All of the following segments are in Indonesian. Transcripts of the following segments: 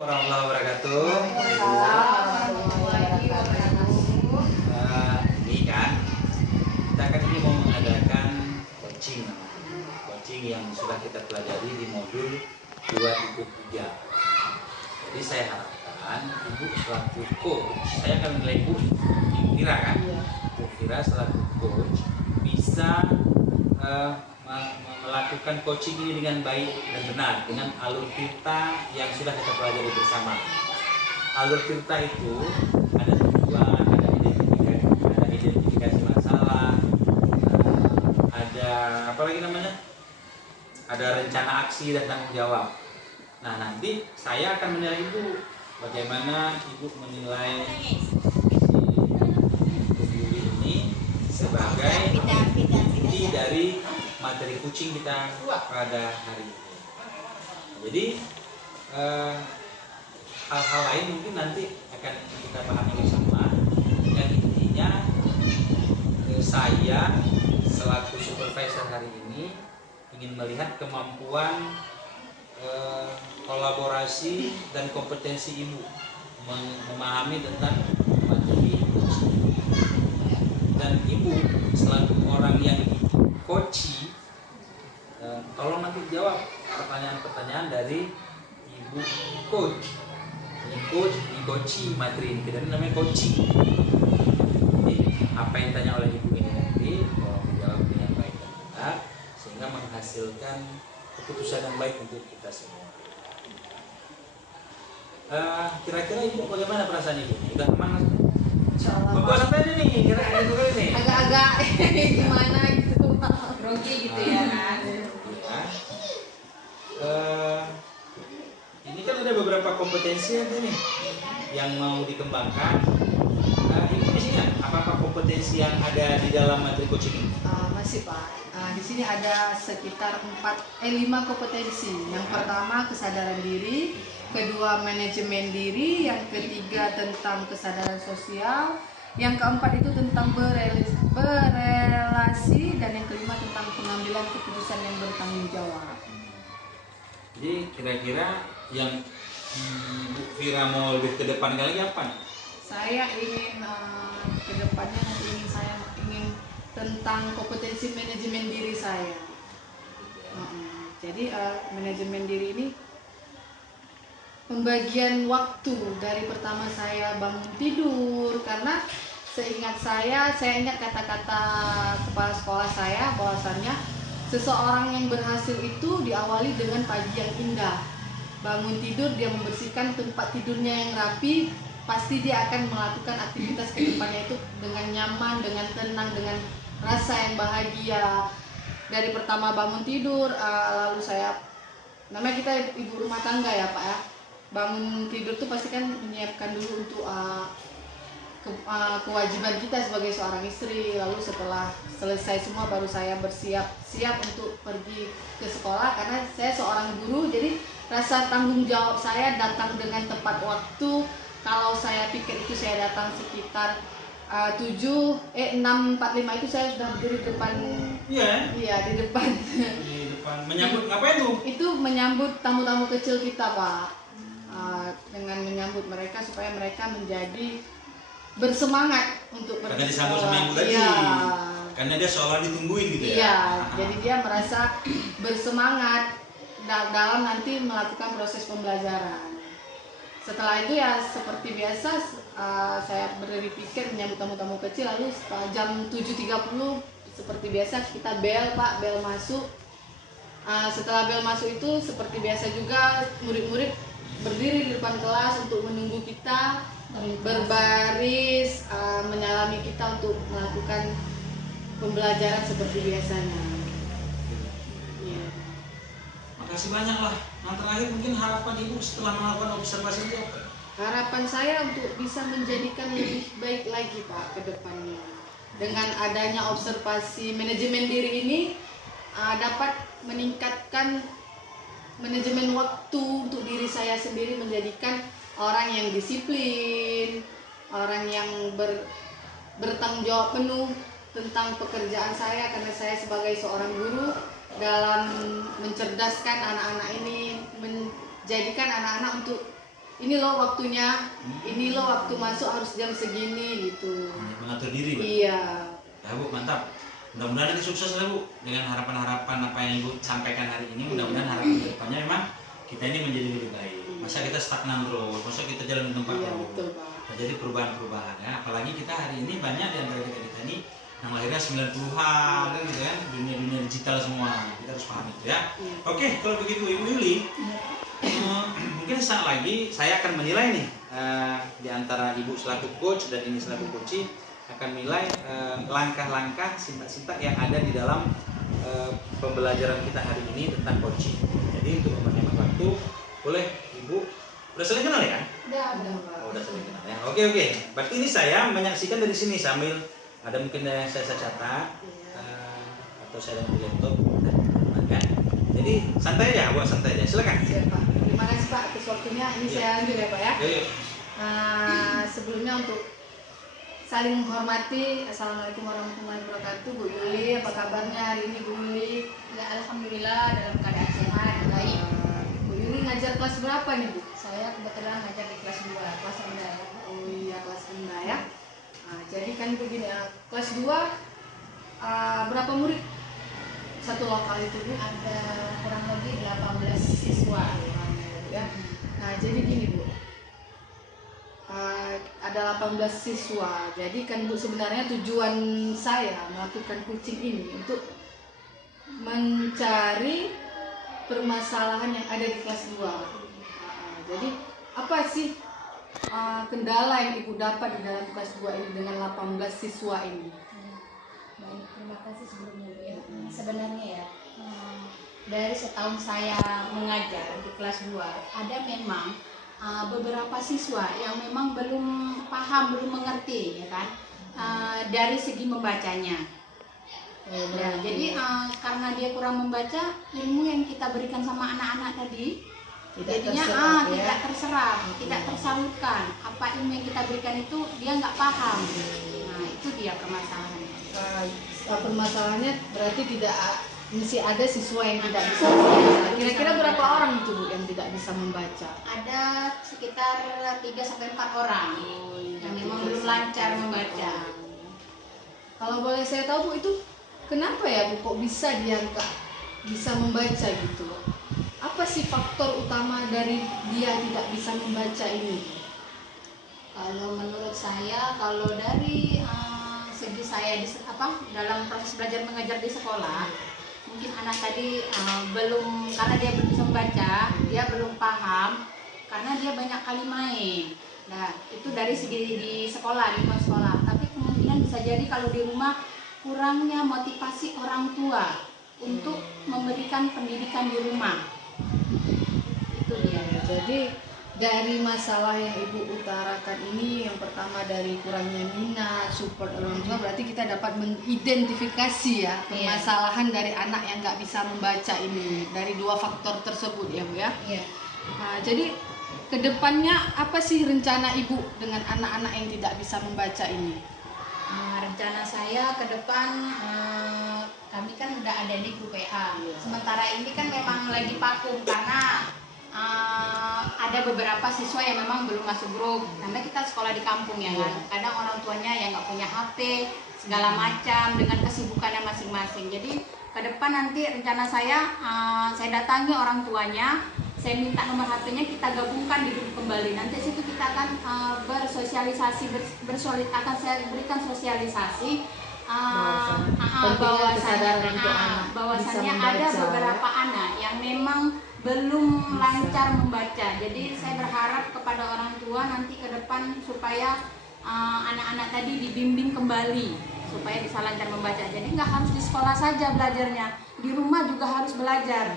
Warahmatullahi wabarakatuh. Ini kan kita ini mau mengadakan coaching yang sudah kita pelajari di modul 2.3. Jadi saya harapkan Ibu selaku coach, saya akan menilai Ibu Fira kan? Ibu Fira selaku coach bisa melakukan coaching ini dengan baik dan benar dengan alur tirta yang sudah kita pelajari bersama. Alur tirta itu ada tujuan, ada identifikasi masalah, ada apa lagi namanya? Ada rencana aksi dan tanggung jawab. Nah, nanti saya akan menilai Ibu bagaimana Ibu menilai si ini sebagai inti dari materi coaching kita pada hari ini. Jadi hal-hal lain mungkin nanti akan kita pahami bersama. Yang intinya saya selaku supervisor hari ini ingin melihat kemampuan kolaborasi dan kompetensi Ibu memahami tentang materi coaching. Dan Ibu selaku orang yang coaching, tolong nanti jawab pertanyaan-pertanyaan dari Ibu coach. Ini coach, ini coaching materi ini, kita namanya coaching. Jadi apa yang ditanya oleh Ibu ini nanti tolong dijawab dengan baik dan benar, sehingga menghasilkan keputusan yang baik untuk kita semua. Kira-kira Ibu bagaimana perasaan Ibu? Udah aman? Bapak sampai aja nih, kira-kira itu kali nih. Agak-agak gimana gitu, grogi gitu ya kan. Ini kan ada beberapa kompetensi nih yang mau dikembangkan. Ibu masih ingat apa-apa kompetensi yang ada di dalam materi coaching ini? Masih Pak. Di sini ada sekitar 5 kompetensi. Yang pertama kesadaran diri, kedua manajemen diri, yang ketiga tentang kesadaran sosial, yang keempat itu tentang berelasi, dan yang kelima tentang pengambilan keputusan yang bertanggung jawab. Jadi kira-kira yang Bu Fira mau lebih ke depan lagi apa nih? Saya ingin kedepannya ingin tentang kompetensi manajemen diri saya. Jadi manajemen diri ini pembagian waktu dari pertama saya bangun tidur, karena seingat saya ingat kata-kata kepala sekolah saya bahwasannya seseorang yang berhasil itu diawali dengan pagi yang indah. Bangun tidur dia membersihkan tempat tidurnya yang rapi, pasti dia akan melakukan aktivitas kedepannya itu dengan nyaman, dengan tenang, dengan rasa yang bahagia. Dari pertama bangun tidur, lalu namanya kita ibu rumah tangga ya Pak ya. Bangun tidur tuh pasti kan menyiapkan dulu untuk kewajiban kita sebagai seorang istri. Lalu setelah selesai semua baru saya bersiap untuk pergi ke sekolah, karena saya seorang guru. Jadi rasa tanggung jawab saya datang dengan tepat waktu. Kalau saya pikir itu saya datang sekitar 6.45 itu saya sudah berdiri di depan. Iya, di depan. Di depan menyambut ngapain tuh? Itu menyambut tamu-tamu kecil kita Pak. Dengan menyambut mereka supaya mereka menjadi bersemangat untuk karena pergi disambut sekolah. sama Ibu tadi. Iya. Karena dia seolah ditungguin gitu ya. Iya, jadi dia merasa bersemangat dalam nanti melakukan proses pembelajaran. Setelah itu ya seperti biasa saya berpikir menyambut tamu-tamu kecil, lalu jam 7.30 seperti biasa kita bel masuk. Setelah bel masuk itu seperti biasa juga murid-murid berdiri di depan kelas untuk menunggu kita, berbaris, menyalami kita untuk melakukan pembelajaran seperti biasanya. Ya. Makasih banyak lah. Yang terakhir mungkin harapan Ibu setelah melakukan observasi itu apa? Harapan saya untuk bisa menjadikan lebih baik lagi Pak ke depannya. Dengan adanya observasi manajemen diri ini dapat meningkatkan manajemen waktu untuk diri saya sendiri, menjadikan orang yang disiplin, orang yang bertanggung jawab penuh tentang pekerjaan saya, karena saya sebagai seorang guru dalam mencerdaskan anak-anak ini, menjadikan anak-anak untuk ini loh waktunya, ini loh waktu masuk harus jam segini gitu. Mengatur diri, Pak. Iya. Ya Bu, mantap. Mudah-mudahan nanti sukses lah Bu dengan harapan-harapan apa yang Ibu sampaikan hari ini. Mudah-mudahan harapan kedepannya memang kita ini menjadi lebih baik. Masa kita stagnan terus, masa kita jalan di tempat Iya, terus. betul, Pak. Terjadi perubahan-perubahan ya. Apalagi kita hari ini banyak di antara kita ini yang lahirnya 90-an kan gitu kan, dunia digital semua. Kita harus paham itu ya. Iya. Oke, kalau begitu Ibu Yuli, mungkin saat lagi saya akan menilai nih di antara Ibu selaku coach dan ini selaku coach akan menilai langkah-langkah sintak-sintak yang ada di dalam pembelajaran kita hari ini tentang coaching. Jadi untuk menghemat waktu, boleh Ibu udah saling kenal ya? Udah, Pak. Oh, udah saling kenal ya. Oke. Berarti ini saya menyaksikan dari sini sambil ada mungkin yang saya catat atau saya ada di laptop kan. Jadi santai aja, buat santai aja. Silakan. Siap, Pak. Terima kasih Pak atas waktunya. Ini Iya. saya lanjut ya Pak ya. Yuk. Sebelumnya untuk saling menghormati. Assalamualaikum warahmatullahi wabarakatuh. Bu Yuli, apa kabarnya hari ini Bu Yuli? Ya, alhamdulillah dalam keadaan sehat, baik. Bu Yuli ngajar kelas berapa nih Bu? Saya kebetulan ngajar di kelas 2, kelas rendah ya. Oh iya, kelas rendah ya. Jadi kan begini, kelas 2 berapa murid satu lokal itu Bu? Ada kurang lebih 18 siswa. Ya. Nah jadi gini Bu, ada 18 siswa. Jadi kan Bu sebenarnya tujuan saya melakukan coaching ini untuk mencari permasalahan yang ada di kelas 2. Jadi apa sih kendala yang Ibu dapat di dalam kelas 2 ini dengan 18 siswa ini? Baik, terima kasih sebelumnya Bu ya. Sebenarnya ya, dari setahun saya mengajar di kelas 2, ada memang beberapa siswa yang memang belum paham, belum mengerti ya kan, dari segi membacanya. Ya, jadi karena dia kurang membaca, ilmu yang kita berikan sama anak-anak tadi jadinya tidak terserap, tidak tersalurkan. Apa ilmu yang kita berikan itu dia nggak paham. Nah itu dia permasalahannya. Permasalahannya berarti tidak mesti ada siswa yang tidak bisa membaca. Kira-kira berapa orang itu Bu yang tidak bisa membaca? Ada sekitar 3-4 orang yang memang belum lancar membaca. Kalau boleh saya tahu Bu, itu kenapa ya Bu kok bisa dia nggak bisa membaca gitu? Apa sih faktor utama dari dia tidak bisa membaca ini? Kalau menurut saya, kalau dari segi saya dalam proses belajar mengajar di sekolah, mungkin anak tadi belum, karena dia belum bisa membaca, dia belum paham, karena dia banyak kali main. Nah itu dari segi di sekolah, di luar sekolah. Tapi kemungkinan bisa jadi kalau di rumah kurangnya motivasi orang tua untuk memberikan pendidikan di rumah. Itu dia. Jadi dari masalah yang Ibu utarakan ini, yang pertama dari kurangnya minat, support orang tua, berarti kita dapat mengidentifikasi ya permasalahan dari anak yang nggak bisa membaca ini dari dua faktor tersebut ya Bu ya. Iya. Jadi kedepannya apa sih rencana Ibu dengan anak-anak yang tidak bisa membaca ini? Rencana saya ke depan, kami kan udah ada di grup WA. Sementara ini kan memang lagi vakum karena ada beberapa siswa yang memang belum masuk grup. Karena kita sekolah di kampung ya kan. Kadang orang tuanya yang nggak punya HP segala macam dengan kesibukannya masing-masing. Jadi ke depan nanti rencana saya datangi orang tuanya, saya minta nomor HP-nya, kita gabungkan di grup kembali. Nanti situ kita akan bersosialisasi, akan saya berikan sosialisasi bahwasannya ada beberapa anak yang memang belum lancar membaca. Jadi saya berharap kepada orang tua nanti ke depan supaya anak-anak tadi dibimbing kembali supaya bisa lancar membaca. Jadi nggak harus di sekolah saja belajarnya, di rumah juga harus belajar.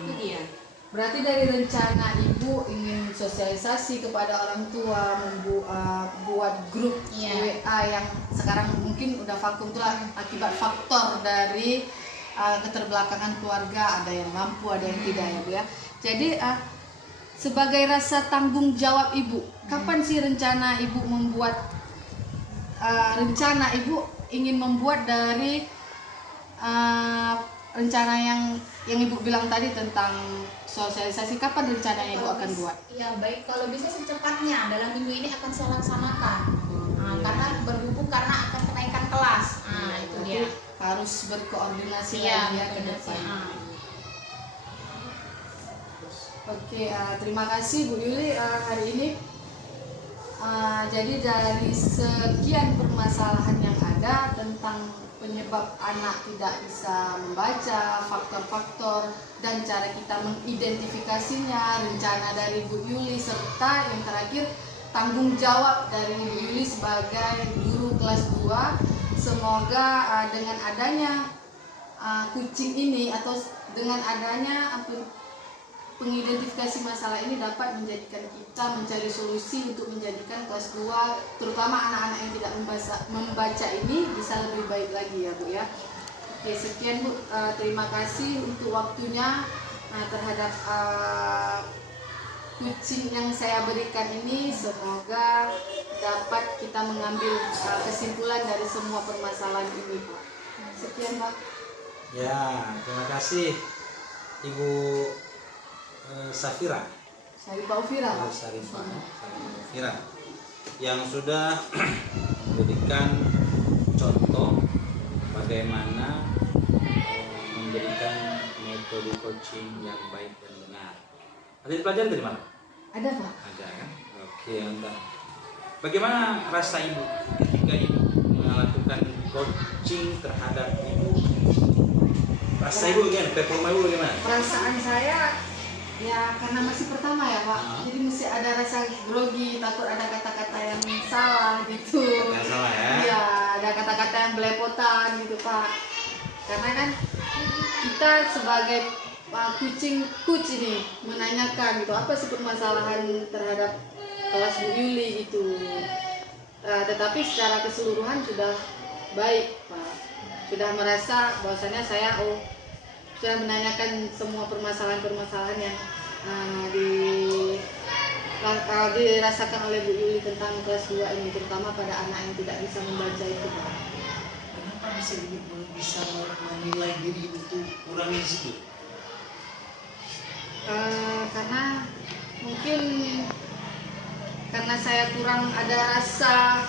Itu dia. Berarti dari rencana Ibu ingin sosialisasi kepada orang tua, membuat grup WA yang sekarang mungkin udah vakum, itulah akibat faktor dari keterbelakangan keluarga, ada yang mampu, ada yang tidak ya Bu ya. Jadi sebagai rasa tanggung jawab Ibu, kapan sih rencana Ibu membuat rencana Ibu ingin membuat dari rencana yang ibu bilang tadi tentang sosialisasi, kapan rencananya ibu akan buat? Ya baik, kalau bisa secepatnya dalam minggu ini akan saya laksanakan. Karena berhubung karena akan kenaikan kelas. Itu Berarti dia. harus berkoordinasi Iya, lagi ya ke koordinasi, depan. Oke, terima kasih Bu Yuli hari ini. Jadi dari sekian permasalahan yang ada tentang penyebab anak tidak bisa membaca, faktor-faktor dan cara kita mengidentifikasinya, rencana dari Bu Yuli, serta yang terakhir tanggung jawab dari Bu Yuli sebagai guru kelas 2. Semoga dengan adanya kucing ini atau dengan adanya pengidentifikasi masalah ini dapat menjadikan kita mencari solusi untuk menjadikan kelas 2 terutama anak-anak yang tidak membaca ini bisa lebih baik lagi ya Bu ya. Oke, sekian Bu, terima kasih untuk waktunya terhadap kucing yang saya berikan ini. Semoga dapat kita mengambil kesimpulan dari semua permasalahan ini Pak. Sekian Pak. Ya, terima kasih Ibu Safira. Sarifah Ufira Pak. Sarifah Ufira yang sudah memberikan contoh bagaimana memberikan metode coaching yang baik dan benar. Ada dipelajari dari mana? Ada Pak. Ada kan? Oke, mantap. Bagaimana rasa ibu ketika ibu melakukan coaching terhadap ibu? Rasa ibu bagaimana? Performa ibu bagaimana? Perasaan saya ya karena masih pertama ya Pak, jadi masih ada rasa grogi, takut ada kata-kata yang salah gitu. Yang salah ya? Iya, ada kata-kata yang belepotan gitu Pak. Karena kan kita sebagai kucing coach ini menanyakan gitu apa sih permasalahan terhadap kelas Bu Yuli gitu. Tetapi secara keseluruhan sudah baik Pak. Sudah merasa bahwasanya saya sudah menanyakan semua permasalahan-permasalahan yang dirasakan oleh Bu Yuli tentang kelas 2 ini, terutama pada anak yang tidak bisa membaca itu Pak. Kenapa bisa menilai diri ibu itu kurang di situ? Karena mungkin karena saya kurang ada rasa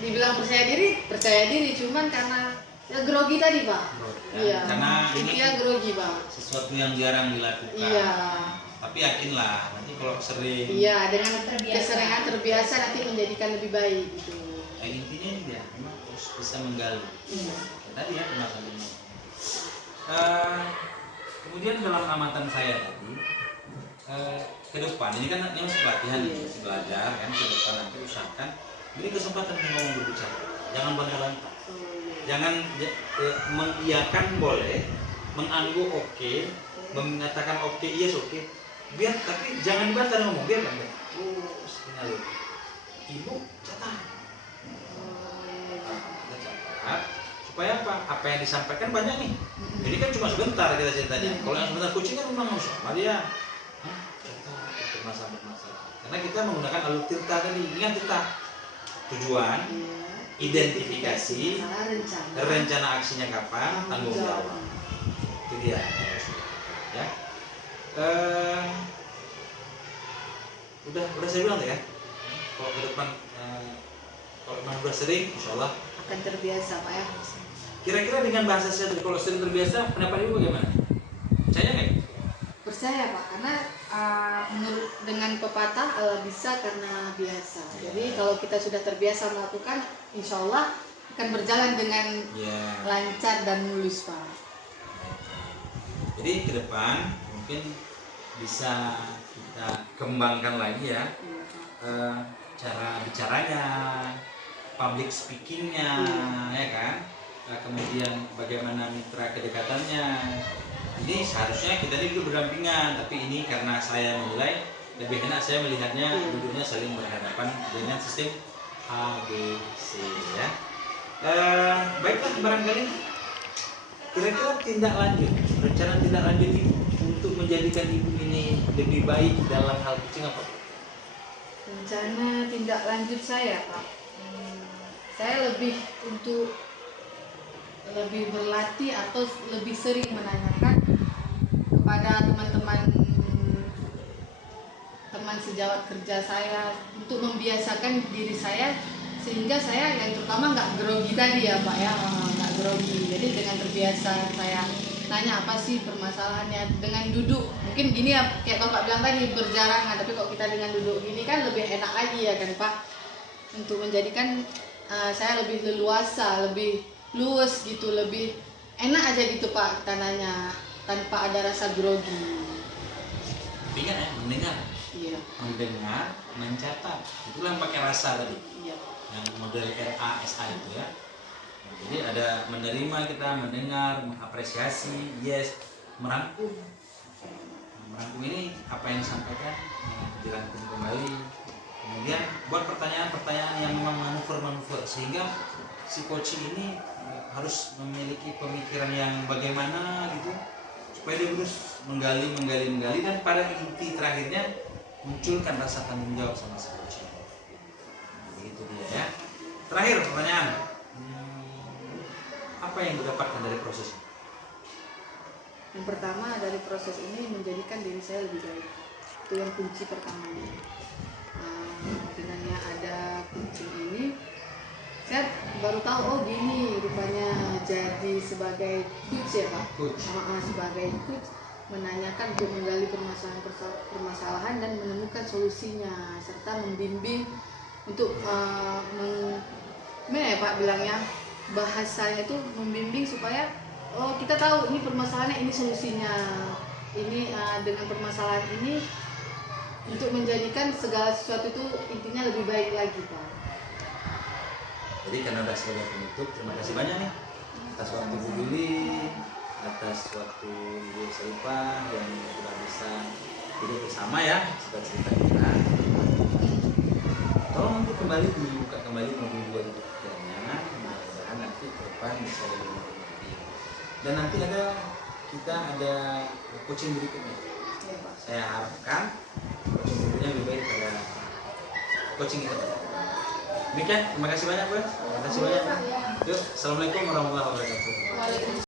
dibilang percaya diri cuman karena ya grogi tadi Pak. Iya. Karena ini dia grogi Pak. sesuatu yang jarang dilakukan. Iya. Tapi yakinlah nanti kalau sering. Iya, dengan keseringan terbiasa nanti menjadikan lebih baik gitu. Intinya ini dia memang harus bisa menggali. Iya. Tadi ya permasalahannya. Kemudian dalam amatan saya tadi ke depan ini kan ini masih pelatihan, masih belajar kan, ke depan nanti usahakan beri kesempatan ngomong berbicara, jangan bantah-bantah. Jangan mengiyakan boleh, mengangguk oke, mengatakan oke, yes oke. Biar tapi jangan dibantah ngomong, biar kan. Terus tinggal ibu catat. Catat supaya apa? Apa yang disampaikan banyak nih. Ini kan cuma sebentar kita ceritanya. Kalau yang sebentar kucing kan memang harus sama dia. Catat masalah-masalah. Karena kita menggunakan alur tirta tadi. Ingat tirta. Tujuan, identifikasi, rencana aksinya kapan, tanggung jawab. Itu dia. Ya. Udah saya bilang ya. Kalau ke depan kalau memang udah sering, insya Allah akan terbiasa Pak ya. Kira-kira dengan bahasa saya kalau sering terbiasa, pendapat ibu bagaimana? Percaya nggak? Percaya Pak, karena menurut dengan pepatah bisa karena biasa. Jadi kalau kita sudah terbiasa melakukan, insya Allah akan berjalan dengan lancar dan mulus Pak. Jadi ke depan mungkin bisa kita kembangkan lagi ya cara bicaranya, public speakingnya, ya kan? Kemudian bagaimana mitra kedekatannya. Ini seharusnya kita ini duduk berdampingan, tapi ini karena saya menilai lebih enak saya melihatnya duduknya saling berhadapan dengan sistem ABC ya. Baiklah, barangkali kira-kira tindak lanjut, rencana tindak lanjut ibu untuk menjadikan ibu ini lebih baik dalam hal kucing apa? Rencana tindak lanjut saya Pak, saya lebih untuk lebih berlatih atau lebih sering menanyakan kepada teman sejawat kerja saya untuk membiasakan diri saya sehingga saya yang terutama nggak grogi tadi ya Pak ya, nggak grogi. Jadi dengan terbiasa saya nanya apa sih permasalahannya dengan duduk, mungkin gini ya kayak Bapak bilang tadi berjarak, tapi kok kita dengan duduk gini kan lebih enak lagi ya kan Pak, untuk menjadikan saya lebih leluasa, lebih luas gitu, lebih enak aja gitu Pak kita nanya tanpa ada rasa grogi. Ingat ya, mendengar, Iya. mendengar, mencatat, itulah yang pakai rasa tadi, Iya. yang model RASA itu ya. Nah, jadi ada menerima, kita mendengar, mengapresiasi, yes, merangkum. Merangkum ini apa yang disampaikan, dirangkum kembali. Kemudian buat pertanyaan-pertanyaan yang memang manuver-manuver sehingga si coaching ini harus memiliki pemikiran yang bagaimana gitu supaya dia terus menggali dan pada inti terakhirnya munculkan rasa tanggung jawab sama si coaching. Begitu dia ya. Terakhir pertanyaan, apa yang didapatkan dari proses ini? Yang pertama dari proses ini menjadikan diri saya lebih baik. Itu yang kunci pertamanya. Dengannya ada coaching ini, saya baru tahu oh gini rupanya jadi sebagai coach ya Pak. Coach. Sebagai coach menanyakan untuk menggali permasalahan dan menemukan solusinya serta membimbing untuk gimana ya Pak bilangnya, bahasanya itu membimbing supaya oh kita tahu ini permasalahannya, ini solusinya, ini dengan permasalahan ini untuk menjadikan segala sesuatu itu intinya lebih baik lagi Pak. Jadi karena udah sebagai penutup, terima kasih banyak nih atas waktu Bu Yuli, atas waktu Bu Saifah yang sudah bisa duduk bersama ya, sudah cerita kita. Tolong nanti kembali dibuka kembali modul 2 itu kerjanya, mudah-mudahan nanti ke depan bisa lebih lagi. Dan nanti kita ada coaching berikutnya. Saya harapkan coaching berikutnya lebih baik pada coaching kita. Demikian, terima kasih banyak Bu. Terima kasih banyak. Yuk, assalamualaikum warahmatullahi wabarakatuh. Waalaikumsalam.